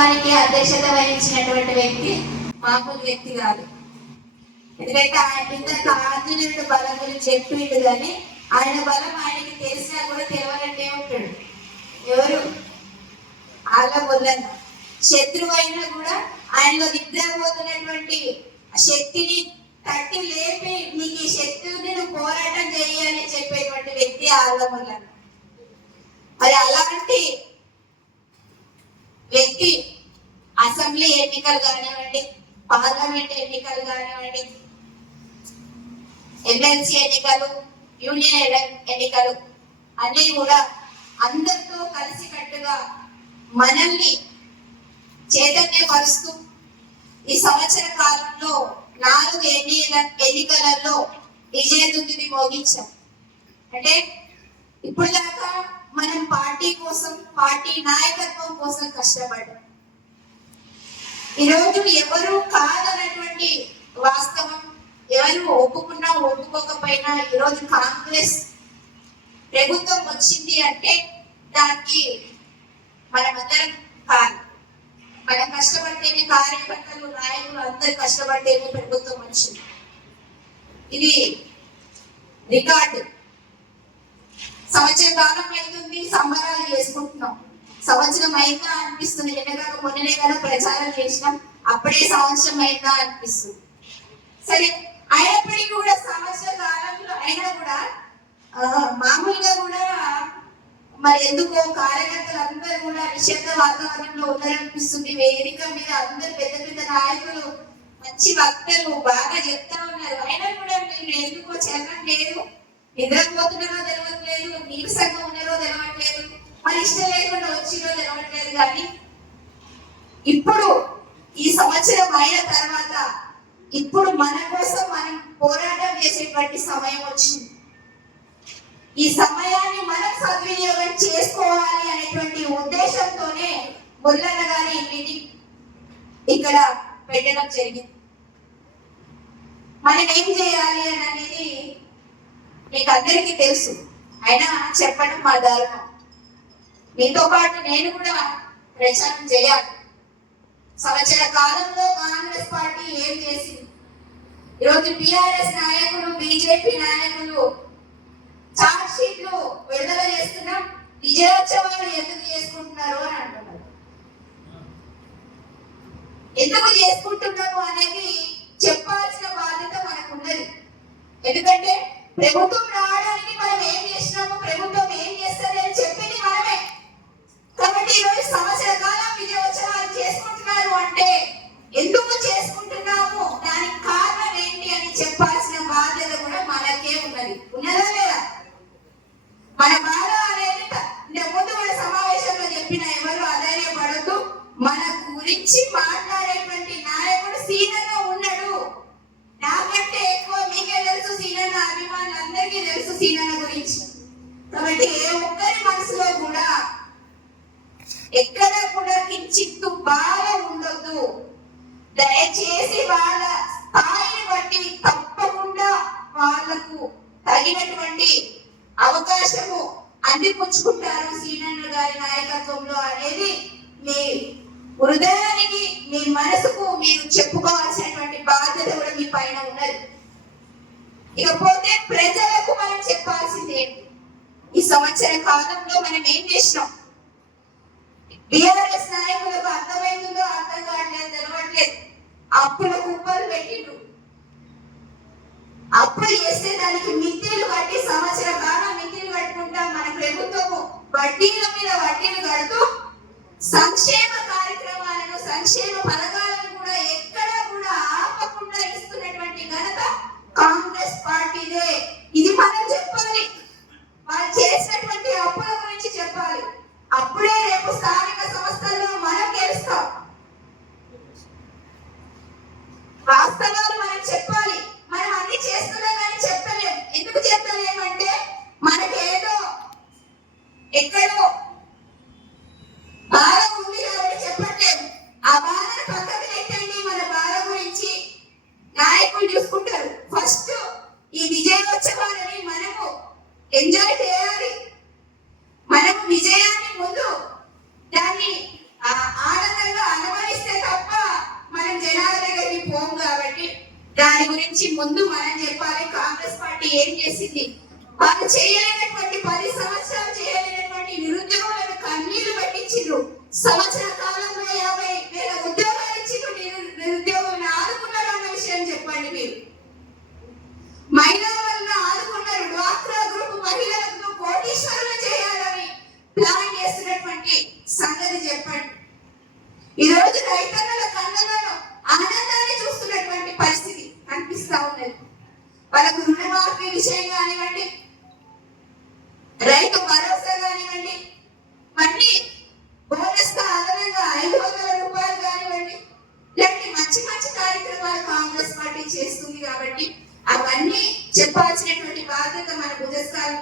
కార్యక్రమానికి అధ్యక్షత వహించినటువంటి వ్యక్తి మామూలు వ్యక్తి కాదు. ఎందుకంటే ఆయన ఇంత ఆంజనేయుడు బలం గురించి చెప్పిండు కానీ ఆయన బలం ఆయనకి తెలిసినా కూడా తెలియాలంటే ఉంటాడు. ఎవరు? అలా పొందన్న శత్రువు అయినా కూడా ఆయనలో నిద్రపోతున్నటువంటి శక్తిని తట్టి లేపి నీకు ఈ శక్తిని నువ్వు పోరాటం చేయాలని చెప్పేటువంటి వ్యక్తి ఆళ్ళ మరి అలాంటి వ్యక్తి అసెంబ్లీ ఎన్నికలు కానివ్వండి పార్లమెంట్ ఎన్నికలు కానివ్వండి ఎమ్మెల్సీ ఎన్నికలు యూనియన్ ఎన్నికలు అన్ని కూడా అందరితో కలిసికట్టుగా మనల్ని చైతన్యపరుస్తూ ఈ సంవత్సర కాలంలో నాలుగు ఎన్నికల ఎన్నికలలో విజయదుందుని మోగించాం. అంటే ఇప్పుడు దాకా మనం పార్టీ కోసం పార్టీ నాయకత్వం కోసం కష్టపడ్డాం. ఈరోజు ఎవరు కాదన్నటువంటి వాస్తవం ఎవరు ఒప్పుకున్నా ఒప్పుకోకపోయినా ఈరోజు కాంగ్రెస్ ప్రభుత్వం వచ్చింది అంటే దానికి మనమందరం కాదు మనం కష్టపడితేనే కార్యకర్తలు నాయకులు అందరు కష్టపడితేనే ప్రభుత్వం వచ్చింది. ఇది రికార్డు. సంవత్సర కాలం అవుతుంది సంబరాలు చేసుకుంటున్నాం. సంవత్సరం అయిందా అనిపిస్తుంది. ఎన్నగాక మొన్ననే కదా ప్రచారం చేసినాం. అప్పుడే సంవత్సరం అయిందా అనిపిస్తుంది. సరే అయినప్పటికీ కూడా సంవత్సర కాలంలో అయినా కూడా మామూలుగా కూడా మరి ఎందుకో కార్యకర్తలు అందరూ కూడా నిషేధ వాతావరణంలో ఉన్నారనిపిస్తుంది. వేదిక మీద అందరు పెద్ద పెద్ద నాయకులు మంచి వక్తలు బాగా చెప్తా ఉన్నారు. అయినా కూడా మీరు ఎందుకో చలనం లేదు. నిద్రపోతున్నారో తెలవట్లేదు నీరసంగా ఉన్నారో తెలవట్లేదు మరి ఇష్టం లేకుండా వచ్చిందో తెలవట్లేదు కానీ ఇప్పుడు ఈ సంవత్సరం అయిన తర్వాత ఇప్పుడు మన కోసం మనం పోరాటం చేసేటువంటి సమయం వచ్చింది. ఈ సమయాన్ని మనం సద్వినియోగం చేసుకోవాలి అనేటువంటి ఉద్దేశంతోనే బుల్లన్న గారి మీటింగ్ ఇక్కడ పెట్టడం జరిగింది. మనం ఏం చేయాలి అని అనేది మీకు అందరికీ తెలుసు. అయినా చెప్పడం మా ధర్మం. మీతో పాటు నేను కూడా ప్రచారం చేయాలి. సంవత్సర కాలంలో కాంగ్రెస్ పార్టీ ఏం చేసింది? ఈరోజు టిఆర్ఎస్ నాయకులు బీజేపీ నాయకులు చార్జ్ షీట్లు విడుదల చేస్తున్నాం విజయోత్సవాలు ఎందుకు చేసుకుంటున్నారు అని అంటున్నారు. ఎందుకు చేసుకుంటున్నారు అనేది చెప్పాల్సిన బాధ్యత మనకు ఉన్నది. ఎందుకంటే ప్రభుత్వం రావడానికి మనం ఏం కాబట్టి ఏ ఒక్కరి మనసులో కూడా ఎక్కడ కూడా కించిత్తు బాధ ఉండొద్దు. దయచేసి వాళ్ళ స్థాయిని బట్టి తప్పకుండా వాళ్ళకు తగినటువంటి అవకాశము అందిపుచ్చుకుంటారు సీనన్న గారి నాయకత్వంలో అనేది మీ హృదయానికి మీ మనసుకు మీరు చెప్పుకోవాల్సినటువంటి బాధ్యత కూడా మీ పైన ఉన్నది. ఇకపోతే ప్రజలకు మనం చెప్పాల్సింది ఏంటి? ఈ సంవత్సర కాలంలో మనం ఏం చేసినాం? బిఆర్ఎస్ నాయకులకు అర్థం కావట్లేదు తెలవట్లేదు అప్పుల కుప్పలు పెట్టిండ్రు అప్పులు చేస్తే దానికి మిత్తిలు కట్టి సంవత్సర కాలం మిత్తిలు కట్టుకుంటా మన ప్రభుత్వము వడ్డీల మీద వడ్డీలు కడుతూ సంక్షేమ కార్యక్రమాలను సంక్షేమ పథకాలను కూడా ఎక్కడ కూడా ఆపకుండా ఇస్తున్నటువంటి ఘనత కాంగ్రెస్ పార్టీదే ఇది మనం చెప్పాలి వాళ్ళు చేసినటువంటి అప్పుల గురించి చెప్పాలి అప్పుడే రేపు స్థానిక సంస్థల్లో మనం గెలుస్తాం వాస్తవాలు మనం చెప్పాలి మనం అన్ని చేస్తున్నాం కానీ చెప్తలేం ఎందుకు చెప్తలేమంటే మనకేదో ఎక్కడో బాధ ఉంది కాబట్టి చెప్పట్లేదు ఆ బాధను పక్కకు నెట్టండి మన బాధ గురించి నాయకులు చూసుకుంటారు ఫస్ట్ ఈ విజయోత్సవాలని మనము ఎంజాయ్ చేయాలి మనము విజయాన్ని ముందు దాన్ని ఆ, ఆనందంగా కాబట్టి దాని గురించి ముందు మనం చెప్పాలి. కాంగ్రెస్ పార్టీ ఏం చేసింది? వాళ్ళు చేయలేనటువంటి పది సంవత్సరాలు చేయలేనటువంటి నిరుద్యోగులను కన్నీళ్ళు పట్టించిండ్రు. సంవత్సర కాలంలో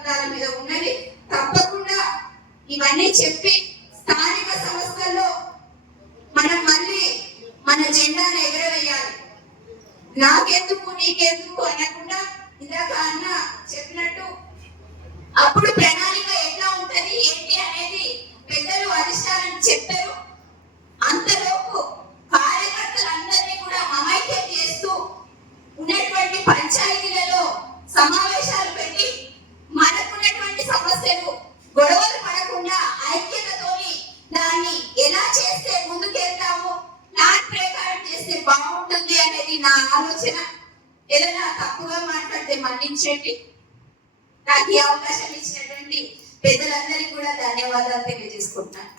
భుజస్కారాల మీద ఉన్నది. తప్పకుండా ఇవన్నీ చెప్పి స్థానిక సంస్థల్లో మనం మళ్ళీ మన జెండాను ఎగరవేయాలి. నాకెందుకు నీకెందుకు అనకుండా ఇందాక అన్న చెప్పినట్టు అప్పుడు ప్రణాళిక ఎట్లా ఉంటది ఏంటి అనేది పెద్దలు అధిష్టానం చెప్పారు. అంతలోపు కార్యకర్తలందరినీ కూడా మమైక్యం చేస్తూ ఉన్నటువంటి పంచాయతీలలో సమావేశాలు గొడవలు పడకుండా ఐక్యతతోని దాన్ని ఎలా చేస్తే ముందుకెళ్తాము ప్లాన్ ప్రకారం చేస్తే బాగుంటుంది అనేది నా ఆలోచన. ఏదైనా తప్పుగా మాట్లాడితే మన్నించండి. నాకు ఈ అవకాశం ఇచ్చినటువంటి పెద్దలందరికీ కూడా ధన్యవాదాలు తెలియజేసుకుంటున్నాను.